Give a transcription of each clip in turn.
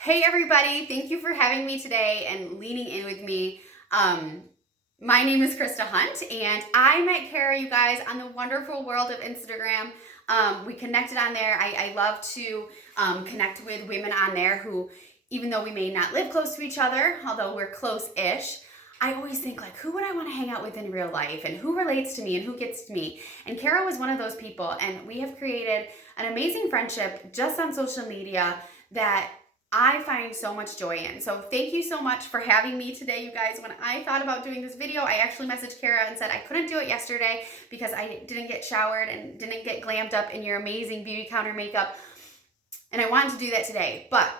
Hey everybody, thank you for having me today and leaning in with me. My name is Krista Hunt and I met Kara, you guys, on the wonderful world of Instagram. We connected on there. I love to connect with women on there who, even though we may not live close to each other, although we're close-ish, I always think like, who would I want to hang out with in real life and who relates to me and who gets to me? And Kara was one of those people, and we have created an amazing friendship just on social media that I find so much joy in. So thank you so much for having me today, you guys. When I thought about doing this video, I actually messaged Kara and said I couldn't do it yesterday because I didn't get showered and didn't get glammed up in your amazing beauty counter makeup. And I wanted to do that today. But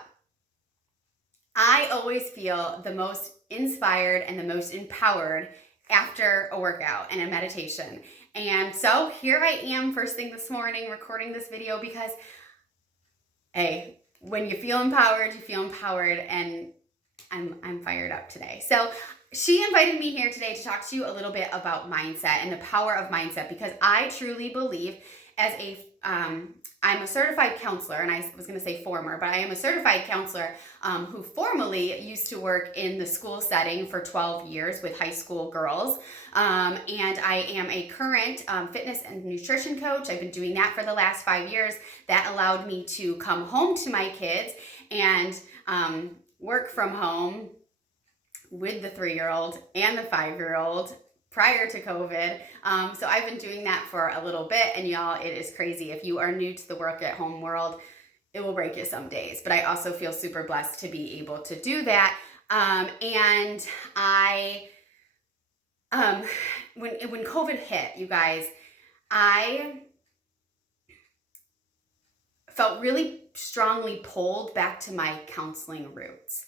I always feel the most inspired and the most empowered after a workout and a meditation. And so here I am first thing this morning recording this video because, hey, when you feel empowered, and I'm fired up today. So she invited me here today to talk to you a little bit about mindset and the power of mindset, because I truly believe as I'm a certified counselor, and I was going to say former, but I am a certified counselor who formerly used to work in the school setting for 12 years with high school girls. And I am a current fitness and nutrition coach. I've been doing that for the last 5 years. That allowed me to come home to my kids and work from home with the 3-year-old and the 5-year-old prior to COVID. So I've been doing that for a little bit, and y'all, it is crazy. If you are new to the work at home world, it will break you some days, but I also feel super blessed to be able to do that. And I, when COVID hit, you guys, I felt really strongly pulled back to my counseling roots.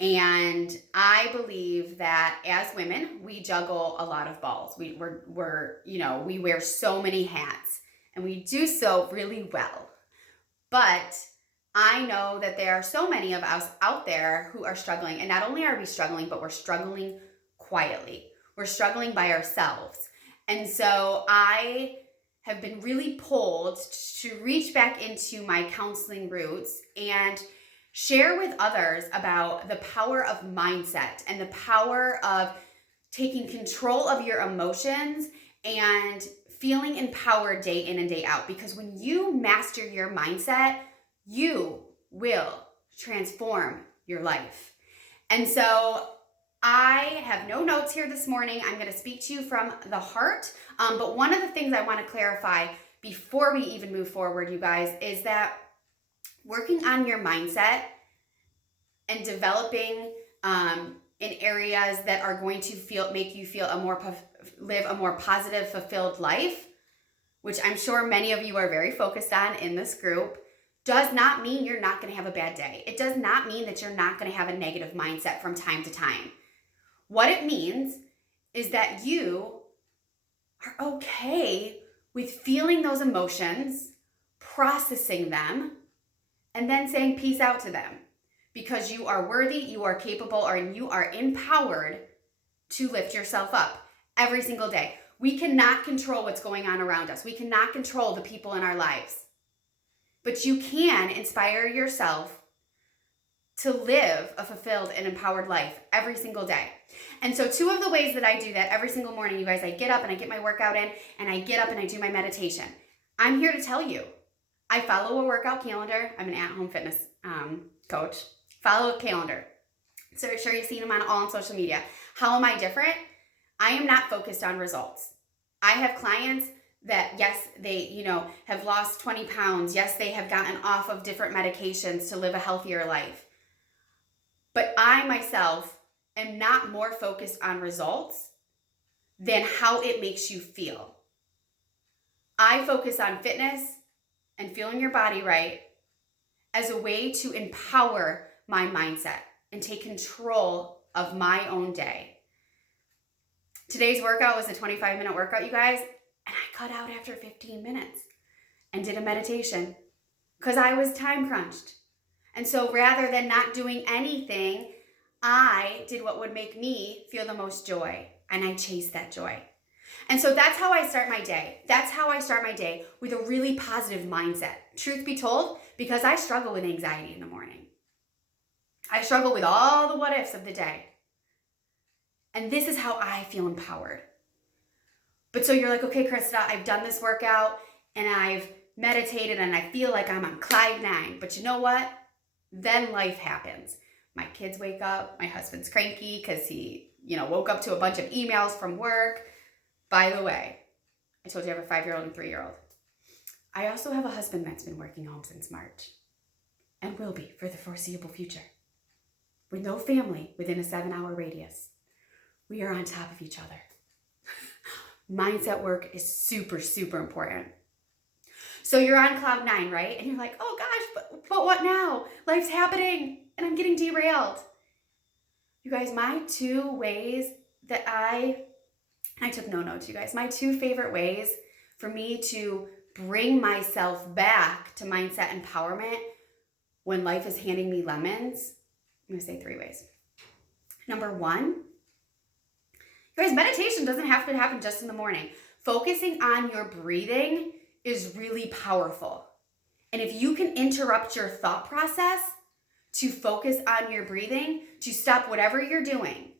And I believe that as women, we juggle a lot of balls. We wear so many hats, and we do so really well. But I know that there are so many of us out there who are struggling. And not only are we struggling, but we're struggling quietly. We're struggling by ourselves. And so I have been really pulled to reach back into my counseling roots and share with others about the power of mindset and the power of taking control of your emotions and feeling empowered day in and day out. Because when you master your mindset, you will transform your life. And so I have no notes here this morning. I'm going to speak to you from the heart. But one of the things I want to clarify before we even move forward, you guys, is that working on your mindset and developing in areas that are going to make you feel live a more positive, fulfilled life, which I'm sure many of you are very focused on in this group, does not mean you're not going to have a bad day. It does not mean that you're not going to have a negative mindset from time to time. What it means is that you are okay with feeling those emotions, processing them, and then saying peace out to them, because you are worthy, you are capable, and you are empowered to lift yourself up every single day. We cannot control what's going on around us. We cannot control the people in our lives. But you can inspire yourself to live a fulfilled and empowered life every single day. And so 2 of the ways that I do that every single morning, you guys, I get up and I get my workout in, and I get up and I do my meditation. I'm here to tell you, I follow a workout calendar. I'm an at-home fitness coach. Follow a calendar. So I'm sure you've seen them all on social media. How am I different? I am not focused on results. I have clients that, yes, they, have lost 20 pounds. Yes, they have gotten off of different medications to live a healthier life. But I myself am not more focused on results than how it makes you feel. I focus on fitness and feeling your body right as a way to empower my mindset and take control of my own day. Today's workout was a 25-minute workout, you guys, and I cut out after 15 minutes and did a meditation because I was time crunched. And so rather than not doing anything, I did what would make me feel the most joy, and I chased that joy. And so that's how I start my day. That's how I start my day, with a really positive mindset. Truth be told, because I struggle with anxiety in the morning. I struggle with all the what ifs of the day. And this is how I feel empowered. But so you're like, okay, Krista, I've done this workout and I've meditated and I feel like I'm on cloud 9. But you know what? Then life happens. My kids wake up. My husband's cranky because he, woke up to a bunch of emails from work. By the way, I told you I have a 5-year-old and 3-year-old. I also have a husband that's been working home since March and will be for the foreseeable future. With no family within a 7-hour radius. We are on top of each other. Mindset work is super, super important. So you're on cloud 9, right? And you're like, oh gosh, but what now? Life's happening and I'm getting derailed. You guys, my 2 ways that I took no notes, you guys. My 2 favorite ways for me to bring myself back to mindset empowerment when life is handing me lemons, I'm going to say 3 ways. Number 1, you guys, meditation doesn't have to happen just in the morning. Focusing on your breathing is really powerful. And if you can interrupt your thought process to focus on your breathing, to stop whatever you're doing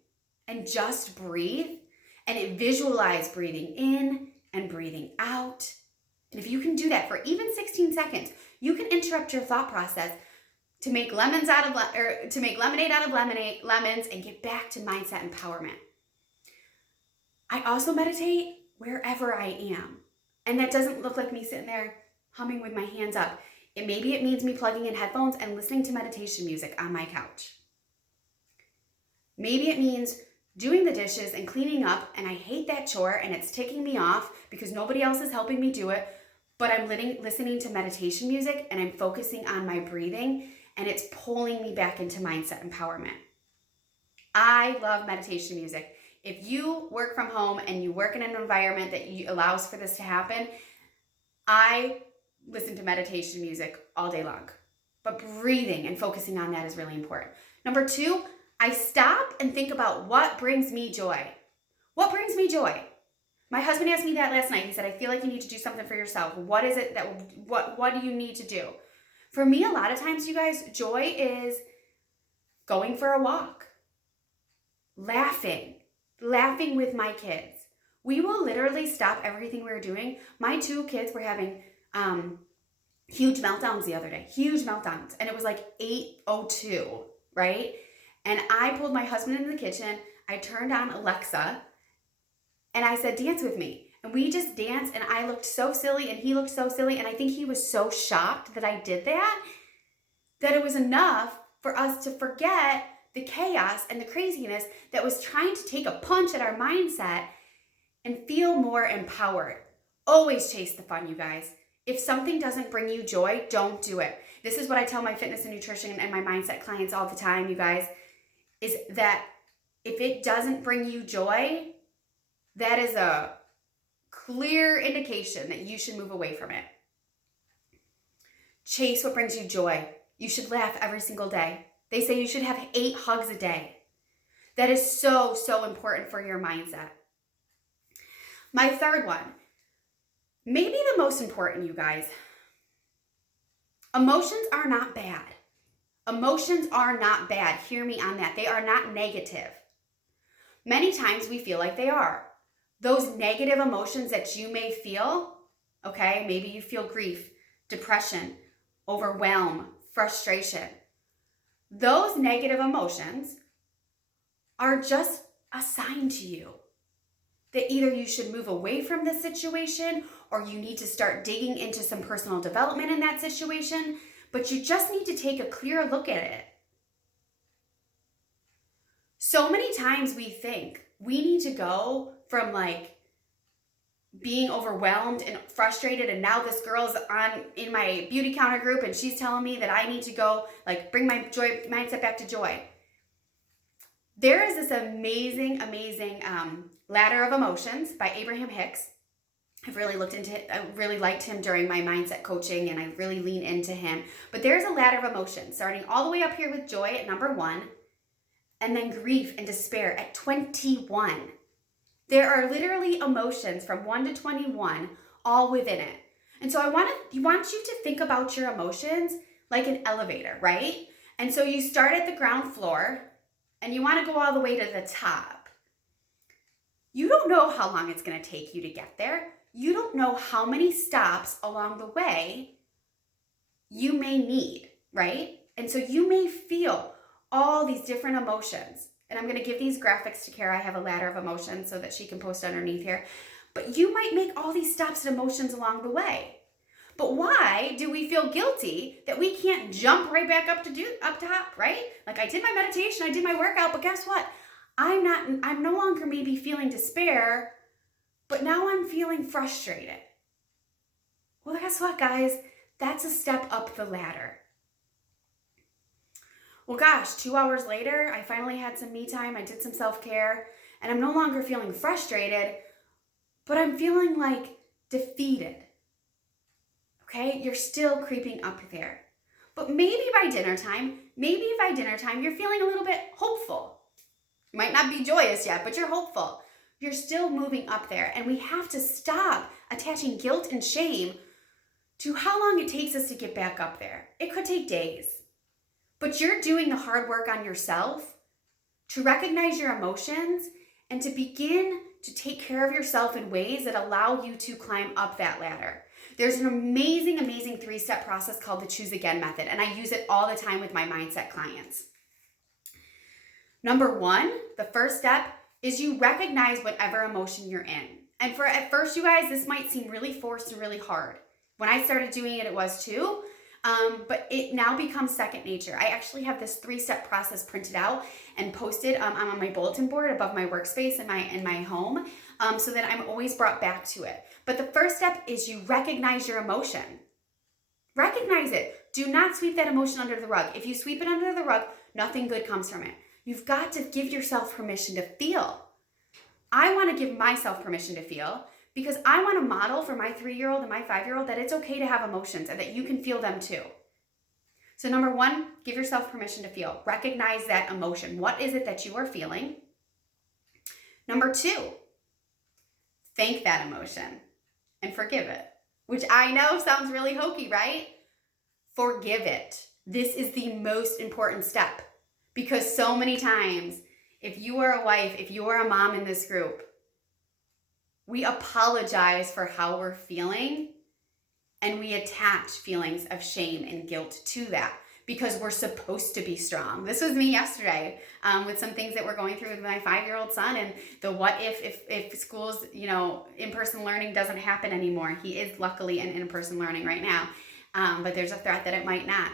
and just breathe and visualize breathing in and breathing out. And if you can do that for even 16 seconds, you can interrupt your thought process to make lemonade out of lemons and get back to mindset empowerment. I also meditate wherever I am. And that doesn't look like me sitting there humming with my hands up. Maybe it means me plugging in headphones and listening to meditation music on my couch. Maybe it means doing the dishes and cleaning up, and I hate that chore and it's ticking me off because nobody else is helping me do it, but I'm listening to meditation music and I'm focusing on my breathing and it's pulling me back into mindset empowerment. I love meditation music. If you work from home and you work in an environment that allows for this to happen, I listen to meditation music all day long. But breathing and focusing on that is really important. Number 2, I stop and think about what brings me joy. What brings me joy? My husband asked me that last night. He said, I feel like you need to do something for yourself. What is it what do you need to do? For me, a lot of times, you guys, joy is going for a walk, laughing with my kids. We will literally stop everything we were doing. My 2 kids were having huge meltdowns the other day. Huge meltdowns. And it was like 8:02, right? And I pulled my husband into the kitchen. I turned on Alexa and I said, dance with me. And we just danced and I looked so silly and he looked so silly. And I think he was so shocked that I did that it was enough for us to forget the chaos and the craziness that was trying to take a punch at our mindset and feel more empowered. Always chase the fun, you guys. If something doesn't bring you joy, don't do it. This is what I tell my fitness and nutrition and my mindset clients all the time, you guys, is that if it doesn't bring you joy, that is a clear indication that you should move away from it. Chase what brings you joy. You should laugh every single day. They say you should have 8 hugs a day. That is so, so important for your mindset. My 3rd one, maybe the most important, you guys. Emotions are not bad. Emotions are not bad. Hear me on that. They are not negative. Many times we feel like they are. Those negative emotions that you may feel, okay, maybe you feel grief, depression, overwhelm, frustration. Those negative emotions are just a sign to you that either you should move away from the situation or you need to start digging into some personal development in that situation, but you just need to take a clear look at it. So many times we think we need to go from like being overwhelmed and frustrated, and now this girl's in my beauty counter group and she's telling me that I need to go like bring my joy mindset back to joy. There is this amazing Ladder of Emotions by Abraham Hicks. I've really looked into it. I really liked him during my mindset coaching and I really lean into him. But there's a ladder of emotions starting all the way up here with joy at number 1 and then grief and despair at 21. There are literally emotions from 1 to 21 all within it. And so I want you to think about your emotions like an elevator, right? And so you start at the ground floor and you want to go all the way to the top. You don't know how long it's going to take you to get there. You don't know how many stops along the way you may need, right? And so you may feel all these different emotions. And I'm going to give these graphics to Kara. I have a ladder of emotions so that she can post underneath here. But you might make all these stops and emotions along the way. But why do we feel guilty that we can't jump right back up top, right? Like, I did my meditation, I did my workout, but guess what? I'm no longer maybe feeling despair, but now I'm feeling frustrated. Well, guess what, guys? That's a step up the ladder. Well, gosh, 2 hours later, I finally had some me time. I did some self-care, and I'm no longer feeling frustrated, but I'm feeling like defeated. Okay, you're still creeping up there. But maybe by dinner time, you're feeling a little bit hopeful. You might not be joyous yet, but you're hopeful. You're still moving up there. And we have to stop attaching guilt and shame to how long it takes us to get back up there. It could take days. But you're doing the hard work on yourself to recognize your emotions and to begin to take care of yourself in ways that allow you to climb up that ladder. There's an amazing, amazing 3-step process called the Choose Again method, and I use it all the time with my mindset clients. Number 1, the first step is you recognize whatever emotion you're in. And at first, you guys, this might seem really forced and really hard. When I started doing it, it was too. But it now becomes second nature. I actually have this 3-step process printed out and posted on my bulletin board above my workspace in my home, so that I'm always brought back to it. But the first step is you recognize your emotion. Recognize it. Do not sweep that emotion under the rug. If you sweep it under the rug, nothing good comes from it. You've got to give yourself permission to feel. I want to give myself permission to feel because I want to model for my 3-year-old and my 5-year-old that it's okay to have emotions and that you can feel them too. So number 1, give yourself permission to feel. Recognize that emotion. What is it that you are feeling? Number 2, thank that emotion and forgive it, which I know sounds really hokey, right? Forgive it. This is the most important step because so many times, if you are a wife, if you are a mom in this group, we apologize for how we're feeling and we attach feelings of shame and guilt to that because we're supposed to be strong. This was me yesterday with some things that we're going through with my 5-year-old son and the what if school's, in-person learning doesn't happen anymore. He is luckily in in-person learning right now, but there's a threat that it might not.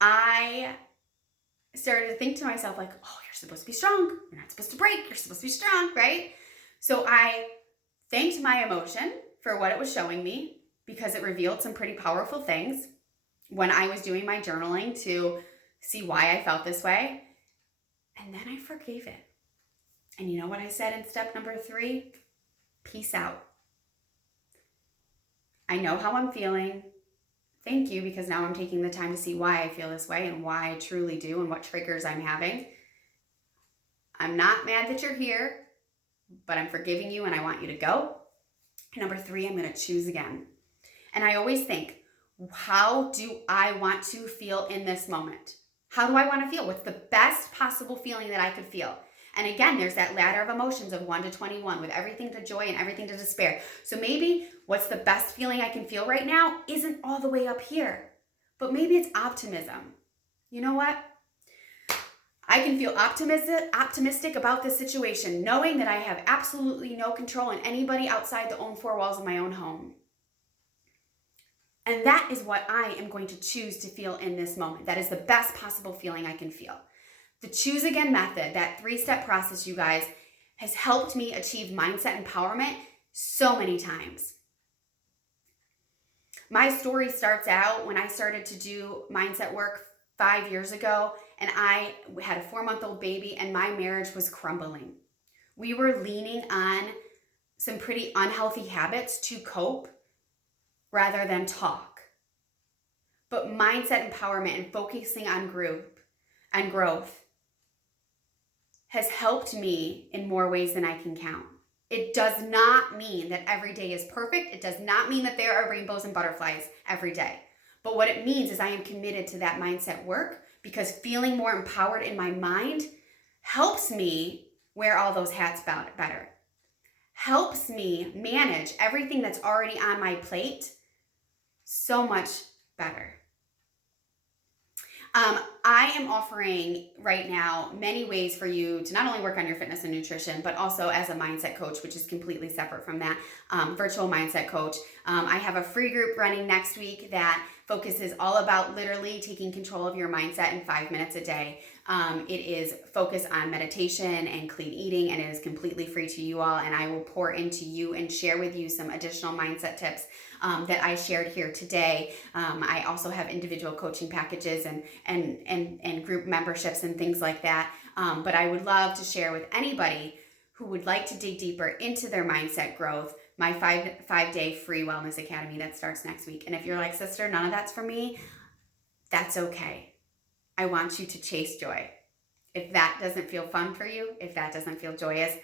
I started to think to myself like, oh, you're supposed to be strong. You're not supposed to break. You're supposed to be strong, right? So I thanked my emotion for what it was showing me because it revealed some pretty powerful things when I was doing my journaling to see why I felt this way. And then I forgave it. And you know what I said in step number 3? Peace out. I know how I'm feeling. Thank you, because now I'm taking the time to see why I feel this way and why I truly do and what triggers I'm having. I'm not mad that you're here, but I'm forgiving you and I want you to go. And number 3, I'm going to choose again. And I always think, how do I want to feel in this moment? How do I want to feel? What's the best possible feeling that I could feel? And again, there's that ladder of emotions of 1 to 21 with everything to joy and everything to despair. So maybe what's the best feeling I can feel right now isn't all the way up here, but maybe it's optimism. You know what? I can feel optimistic about this situation, knowing that I have absolutely no control in anybody outside the own 4 walls of my own home. And that is what I am going to choose to feel in this moment. That is the best possible feeling I can feel. The Choose Again method, that 3-step process, you guys, has helped me achieve mindset empowerment so many times. My story starts out when I started to do mindset work 5 years ago, and I had a 4-month-old baby, and my marriage was crumbling. We were leaning on some pretty unhealthy habits to cope rather than talk. But mindset empowerment and focusing on growth has helped me in more ways than I can count. It does not mean that every day is perfect. It does not mean that there are rainbows and butterflies every day. But what it means is I am committed to that mindset work, because feeling more empowered in my mind helps me wear all those hats better, helps me manage everything that's already on my plate so much better. I am offering right now many ways for you to not only work on your fitness and nutrition, but also as a mindset coach, which is completely separate from that, virtual mindset coach. I have a free group running next week that focuses all about literally taking control of your mindset in 5 minutes a day. It is focused on meditation and clean eating, and it is completely free to you all. And I will pour into you and share with you some additional mindset tips that I shared here today. I also have individual coaching packages and group memberships and things like that. But I would love to share with anybody who would like to dig deeper into their mindset growth, my five-day free wellness academy that starts next week. And if you're like, sister, none of that's for me, that's okay. I want you to chase joy. If that doesn't feel fun for you, if that doesn't feel joyous,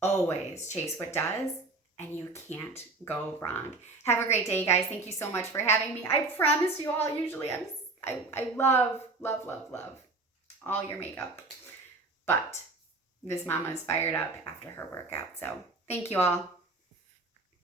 always chase what does, and you can't go wrong. Have a great day, guys. Thank you so much for having me. I promise you all, usually I love all your makeup, but this mama is fired up after her workout. So thank you all.